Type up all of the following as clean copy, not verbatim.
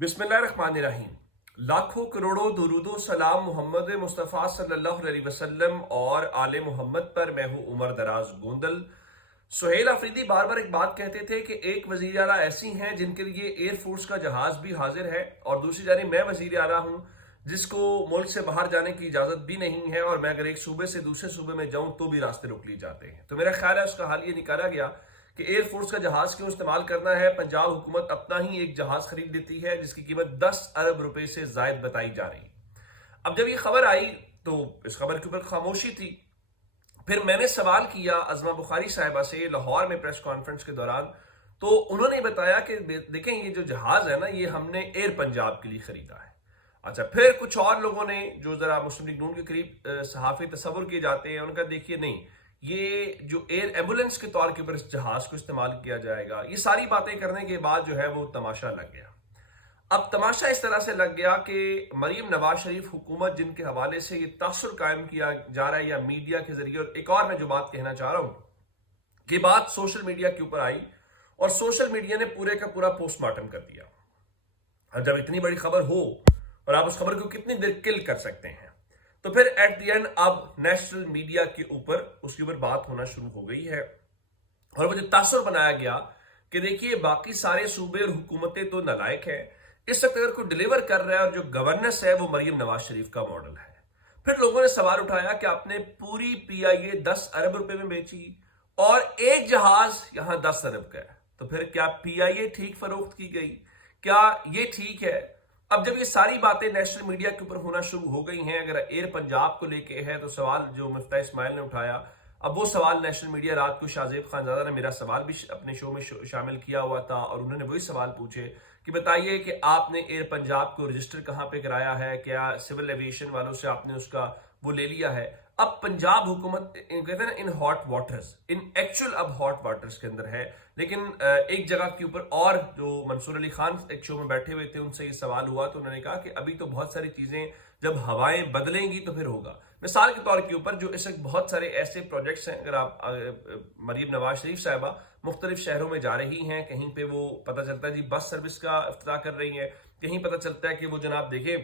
बिस्मिल्लाहिर्रहमानिर्रहीम। लाखों करोड़ों दुरूदो सलाम मोहम्मद मुस्तफ़ा सल्लल्लाहु अलैहि वसल्लम और आले मोहम्मद पर। मैं हूँ उमर दराज गोंदल। सुहेल अफरीदी बार बार एक बात कहते थे कि एक वजीर आला ऐसी हैं जिनके लिए एयरफोर्स का जहाज भी हाजिर है, और दूसरी जानिब मैं वजीर आला हूँ जिसको मुल्क से बाहर जाने की इजाज़त भी नहीं है, और मैं अगर एक सूबे से दूसरे सूबे में जाऊँ तो भी रास्ते रोक लिए जाते हैं। तो मेरा ख्याल है उसका हाल ये निकाला गया कि एयरफोर्स का जहाज क्यों इस्तेमाल करना है। पंजाब हुकूमत अपना ही एक जहाज खरीद लेती है जिसकी कीमत 10 अरब रुपए से जायद बताई जा रही है। अब जब ये खबर आई तो इस खबर के ऊपर खामोशी थी। फिर मैंने सवाल किया अज़मा बुखारी साहिबा से लाहौर में प्रेस कॉन्फ्रेंस के दौरान, तो उन्होंने बताया कि देखें ये जो जहाज है ना, ये हमने एयर पंजाब के लिए खरीदा है। अच्छा, फिर कुछ और लोगों ने जो जरा मुस्लिम लीग नून के करीब सहाफी तस्वुर किए जाते हैं, उनका देखिए नहीं, ये जो एयर एम्बुलेंस के तौर के ऊपर इस जहाज को इस्तेमाल किया जाएगा। ये सारी बातें करने के बाद जो है वो तमाशा लग गया। अब तमाशा इस तरह से लग गया कि मरीम नवाज शरीफ हुकूमत जिनके हवाले से ये तासुर कायम किया जा रहा है या मीडिया के जरिए, और एक और मैं जो बात कहना चाह रहा हूं कि बात सोशल मीडिया के ऊपर आई और सोशल मीडिया ने पूरे का पूरा पोस्टमार्टम कर दिया। अब जब इतनी बड़ी खबर हो और आप उस खबर को कितनी देर किल कर सकते हैं, तो फिर एट द एंड अब नेशनल मीडिया के ऊपर उसके ऊपर बात होना शुरू हो गई है। और वो जो तासुर बनाया गया कि देखिए बाकी सारे सूबे और हुकूमतें तो नालायक हैं, इस वक्त अगर कोई डिलीवर कर रहा है और जो गवर्नेंस है वो मरीम नवाज शरीफ का मॉडल है। फिर लोगों ने सवाल उठाया कि आपने पूरी पीआईए 10 अरब रुपए में बेची और एक जहाज यहां 10 अरब का है, तो फिर क्या पीआईए ठीक फरोख्त की गई? क्या ये ठीक है? अब जब ये सारी बातें नेशनल मीडिया के ऊपर होना शुरू हो गई हैं, अगर एयर पंजाब को लेके है तो सवाल जो मिफ्ता इस्माइल ने उठाया, अब वो सवाल नेशनल मीडिया, रात को शाहजेब खानजादा ने मेरा सवाल भी अपने शो में शामिल किया हुआ था, और उन्होंने वही सवाल पूछे कि बताइए कि आपने एयर पंजाब को रजिस्टर कहाँ पे कराया है, क्या सिविल एविएशन वालों से आपने उसका वो ले लिया है? अब पंजाब हुकूमत कहते हैं ना, in hot waters, in actual अब हॉट वाटर्स के अंदर है। लेकिन एक जगह के ऊपर, और जो मंसूर अली खान एक शो में बैठे हुए थे, उनसे ये सवाल हुआ तो उन्होंने कहा कि अभी तो बहुत सारी चीजें जब हवाएं बदलेंगी तो फिर होगा। मिसाल के तौर के ऊपर जो इस वक्त बहुत सारे ऐसे प्रोजेक्ट्स हैं, अगर आप मरीम नवाज शरीफ साहिबा मुख्तलिफ शहरों में जा रही हैं, कहीं पे वो पता चलता है जी बस सर्विस का इफ्तिताह कर रही है, कहीं पता चलता है कि वो जनाब देखें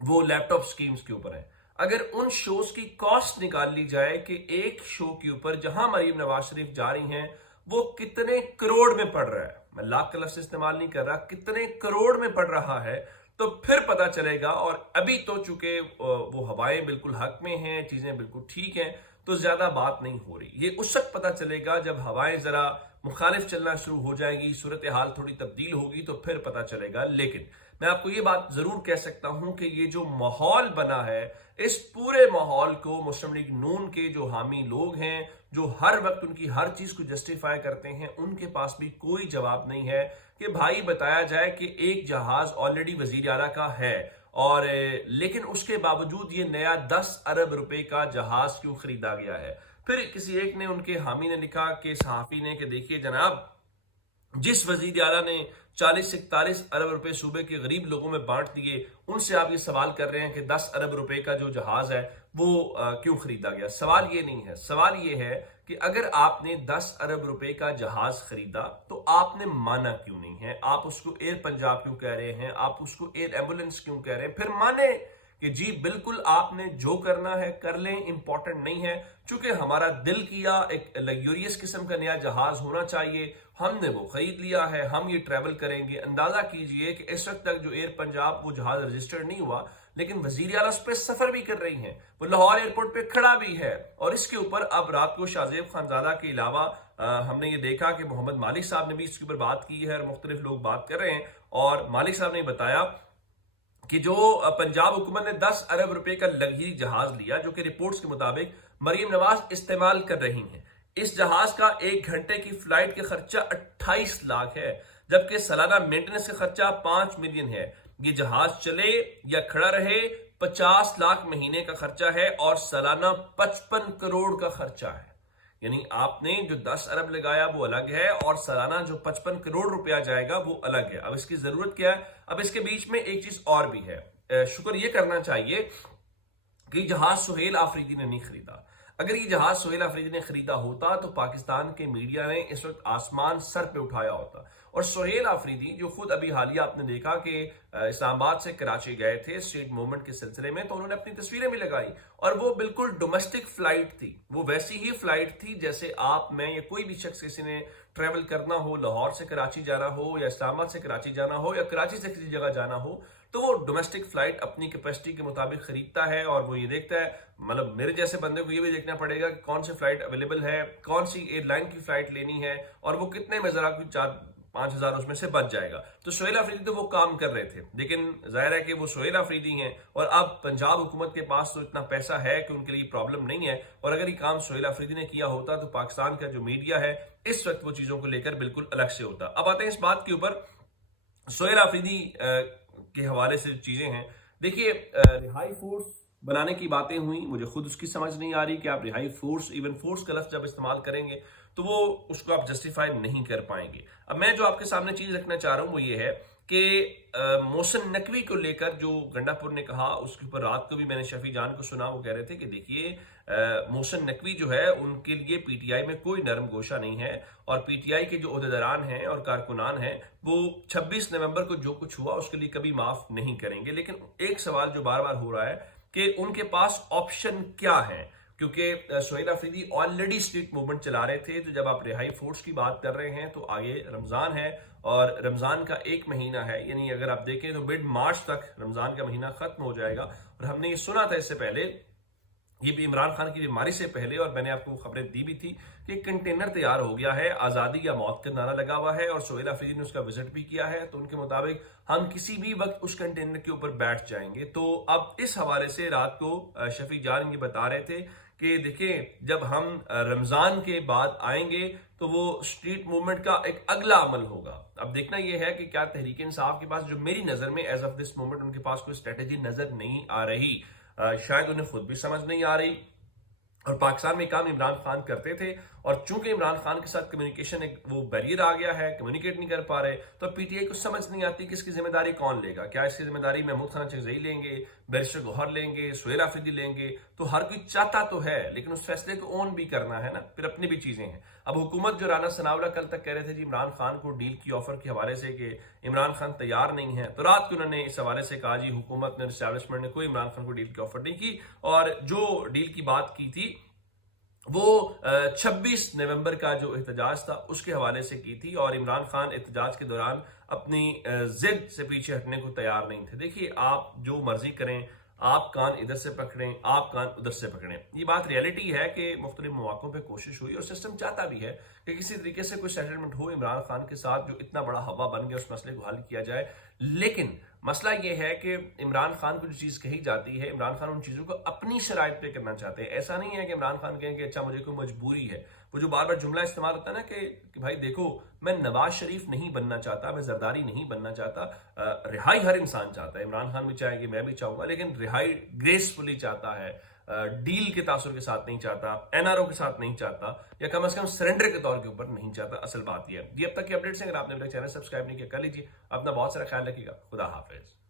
वो लैपटॉप स्कीम्स के ऊपर है। अगर उन शोज की कॉस्ट निकाल ली जाए कि एक शो के ऊपर जहां मरीम नवाज शरीफ जा रही हैं वो कितने करोड़ में पड़ रहा है, मैं लाख का लफ्ज इस्तेमाल नहीं कर रहा, कितने करोड़ में पड़ रहा है, तो फिर पता चलेगा। और अभी तो चूंकि वो हवाएं बिल्कुल हक में हैं, चीजें बिल्कुल ठीक हैं, तो ज्यादा बात नहीं हो रही। ये उस वक्त पता चलेगा जब हवाएं जरा मुखालिफ चलना शुरू हो जाएंगी, सूरत हाल थोड़ी तब्दील होगी, तो फिर पता चलेगा। लेकिन मैं आपको ये बात जरूर कह सकता हूं कि ये जो माहौल बना है, इस पूरे माहौल को मुस्लिम लीग नून के जो हामी लोग हैं, जो हर वक्त उनकी हर चीज को जस्टिफाई करते हैं, उनके पास भी कोई जवाब नहीं है कि भाई बताया जाए कि एक जहाज ऑलरेडी वजीर आला का है, और लेकिन उसके बावजूद ये नया 10 अरब रुपए का जहाज क्यों खरीदा गया है। फिर किसी एक ने, उनके हामी ने लिखा कि सहाफी ने, कि देखिए जनाब, जिस वजीर आला ने 40 से 41 अरब रुपए सूबे के गरीब लोगों में बांट दिए, उनसे आप ये सवाल कर रहे हैं कि 10 अरब रुपए का जो जहाज है वो क्यों खरीदा गया। सवाल ये नहीं है, सवाल ये है कि अगर आपने 10 अरब रुपए का जहाज खरीदा तो आपने माना क्यों नहीं है? आप उसको एयर पंजाब क्यों कह रहे हैं? आप उसको एयर एम्बुलेंस क्यों कह रहे हैं? फिर माने कि जी बिल्कुल आपने जो करना है कर लें, इंपॉर्टेंट नहीं है। चूंकि हमारा दिल किया एक लग्जूरियस किस्म का नया जहाज होना चाहिए, हमने वो खरीद लिया है, हम ये ट्रैवल करेंगे। अंदाजा कीजिए कि इस वक्त तक जो एयर पंजाब वो जहाज रजिस्टर्ड नहीं हुआ, लेकिन वजीर आला उस पर सफर भी कर रही हैं, वो लाहौर एयरपोर्ट पे खड़ा भी है। और इसके ऊपर अब रात को शाहजेब खानजादा के अलावा हमने ये देखा कि मोहम्मद मालिक साहब ने भी इसके ऊपर बात की है, और मुख्तलिफ लोग बात कर रहे हैं। और मालिक साहब ने बताया कि जो पंजाब हुकूमत ने 10 अरब रुपए का लग्जरी जहाज लिया, जो कि रिपोर्ट्स के मुताबिक मरीम नवाज इस्तेमाल कर रही हैं, इस जहाज का 1 घंटे की फ्लाइट का खर्चा 28 लाख है, जबकि सालाना मेंटेनेंस का खर्चा 5 मिलियन है। ये जहाज चले या खड़ा रहे 50 लाख महीने का खर्चा है, और सालाना 55 करोड़ का खर्चा है। यानी आपने जो 10 अरब लगाया वो अलग है, और सालाना जो 55 करोड़ रुपया जाएगा वो अलग है। अब इसकी जरूरत क्या है? अब इसके बीच में एक चीज और भी है, शुक्र ये करना चाहिए कि जहाज सुहेल आफरीदी ने नहीं खरीदा। अगर ये जहाज सुहेल आफरीदी ने खरीदा होता तो पाकिस्तान के मीडिया ने इस वक्त आसमान सर पे उठाया होता, اور سہیل آفریدی جو خود ابھی حالیہ آپ نے دیکھا کہ اسلام آباد سے کراچی گئے تھے اسٹریٹ موومنٹ کے سلسلے میں، تو انہوں نے اپنی تصویریں بھی لگائی اور وہ بالکل ڈومیسٹک فلائٹ تھی، وہ ویسی ہی فلائٹ تھی جیسے آپ میں یا کوئی بھی شخص کسی نے ٹریول کرنا ہو، لاہور سے کراچی جانا ہو یا اسلام آباد سے کراچی جانا ہو یا کراچی سے کسی جگہ جانا ہو، تو وہ ڈومیسٹک فلائٹ اپنی کیپیسٹی کے مطابق خریدتا ہے اور وہ یہ دیکھتا ہے، مطلب میرے جیسے بندے کو یہ بھی دیکھنا پڑے گا کہ کون سی فلائٹ اویلیبل ہے، کون سی ایئر لائن کی فلائٹ لینی ہے اور وہ کتنے میں ذرا کوئی 4-5 ہزار اس میں سے بچ جائے گا۔ تو سہیل آفریدی تو وہ کام کر رہے تھے، لیکن ظاہر ہے کہ وہ سہیل آفریدی ہیں اور اب پنجاب حکومت کے پاس تو اتنا پیسہ ہے کہ ان کے لیے پرابلم نہیں ہے، اور اگر یہ کام سہیل آفریدی نے کیا ہوتا تو پاکستان کا جو میڈیا ہے اس وقت وہ چیزوں کو لے کر بالکل الگ سے ہوتا۔ اب آتے ہیں اس بات کے اوپر، سہیل آفریدی کے حوالے سے چیزیں ہیں۔ دیکھیے، رہائی فورس بنانے کی باتیں ہوئیں، مجھے خود اس کی سمجھ نہیں آ رہی کہ آپ رہائی فورس، ایون فورس کا لفظ جب استعمال کریں گے تو وہ اس کو آپ جسٹیفائی نہیں کر پائیں گے۔ اب میں جو آپ کے سامنے چیز رکھنا چاہ رہا ہوں وہ یہ ہے کہ محسن نقوی کو لے کر جو گنڈا پور نے کہا، اس کے اوپر رات کو بھی میں نے شفیع جان کو سنا، وہ کہہ رہے تھے کہ دیکھیے محسن نقوی جو ہے ان کے لیے پی ٹی آئی میں کوئی نرم گوشہ نہیں ہے، اور پی ٹی آئی کے جو عہدیداران ہیں اور کارکنان ہیں وہ 26 نومبر کو جو کچھ ہوا اس کے لیے کبھی معاف نہیں کریں گے۔ لیکن ایک سوال جو بار بار ہو رہا ہے کہ ان کے پاس آپشن کیا ہے، کیونکہ Sohail Afridi already street movement چلا رہے تھے، تو جب آپ رہائی فورس کی بات کر رہے ہیں تو آگے رمضان ہے اور رمضان کا ایک مہینہ ہے، یعنی اگر آپ دیکھیں تو مڈ مارچ تک رمضان کا مہینہ ختم ہو جائے گا، اور ہم نے یہ سنا تھا اس سے پہلے، یہ بھی عمران خان کی بیماری سے پہلے، اور میں نے آپ کو خبریں دی بھی تھی کہ کنٹینر تیار ہو گیا ہے، آزادی یا موت کا نعرہ لگا ہوا ہے، اور سہیل آفریدی نے اس کا وزٹ بھی کیا ہے، تو ان کے مطابق ہم کسی بھی وقت اس کنٹینر کے اوپر بیٹھ جائیں گے۔ تو اب اس حوالے سے رات کو شفیع جان یہ بتا رہے تھے کہ دیکھیں جب ہم رمضان کے بعد آئیں گے تو وہ اسٹریٹ موومنٹ کا ایک اگلا عمل ہوگا۔ اب دیکھنا یہ ہے کہ کیا تحریک انصاف کے پاس، جو میری نظر میں as of this moment in کے پاس کوئی اسٹریٹجی نظر نہیں آ رہی، شاید انہیں خود بھی سمجھ نہیں آ رہی، اور پاکستان میں کام عمران خان کرتے تھے، اور چونکہ عمران خان کے ساتھ کمیونیکیشن ایک وہ بیریئر آ گیا ہے، کمیونیکیٹ نہیں کر پا رہے، تو پی ٹی آئی کو سمجھ نہیں آتی کہ اس کی ذمہ داری کون لے گا۔ کیا اس کی ذمہ داری محمود خان چغزئی لیں گے، بیرسٹر گوہر لیں گے، سہیل آفریدی لیں گے؟ تو ہر کوئی چاہتا تو ہے لیکن اس فیصلے کو اون بھی کرنا ہے نا، پھر اپنی بھی چیزیں ہیں۔ اب حکومت جو رانا ثناءاللہ کل تک کہہ رہے تھے جی عمران خان کو ڈیل کی آفر کے حوالے سے کہ عمران خان تیار نہیں ہے، تو رات کو انہوں نے اس حوالے سے کہا جی حکومت نے، اسٹیبلشمنٹ نے کوئی عمران خان کو ڈیل کی آفر نہیں کی، اور جو ڈیل کی بات کی تھی وہ 26 نومبر کا جو احتجاج تھا اس کے حوالے سے کی تھی، اور عمران خان احتجاج کے دوران اپنی ضد سے پیچھے ہٹنے کو تیار نہیں تھے۔ دیکھیے آپ جو مرضی کریں، آپ کان ادھر سے پکڑیں، آپ کان ادھر سے پکڑیں، یہ بات ریئلٹی ہے کہ مختلف مواقعوں پہ کوشش ہوئی اور سسٹم چاہتا بھی ہے کہ کسی طریقے سے کوئی سیٹلمنٹ ہو عمران خان کے ساتھ، جو اتنا بڑا ہوا بن گیا اس مسئلے کو حل کیا جائے۔ لیکن مسئلہ یہ ہے کہ عمران خان کو جو چیز کہی جاتی ہے، عمران خان ان چیزوں کو اپنی شرائط پہ کرنا چاہتے ہیں۔ ایسا نہیں ہے کہ عمران خان کہیں کہ اچھا مجھے کوئی مجبوری ہے، وہ جو بار بار جملہ استعمال ہوتا ہے نا کہ بھائی دیکھو میں نواز شریف نہیں بننا چاہتا، میں زرداری نہیں بننا چاہتا، رہائی ہر انسان چاہتا ہے، عمران خان بھی چاہے گی، میں بھی چاہوں گا، لیکن رہائی گریسفلی چاہتا ہے، ڈیل کے تاثر کے ساتھ نہیں چاہتا، این آر او کے ساتھ نہیں چاہتا، یا کم از کم سرنڈر کے طور کے اوپر نہیں چاہتا۔ اصل بات یہ ہے۔ یہ اب تک کی اپڈیٹس ہیں، اگر آپ نے میرا چینل سبسکرائب نہیں کیا کر لیجیے۔ اپنا بہت سارا خیال رکھیے گا۔ خدا حافظ۔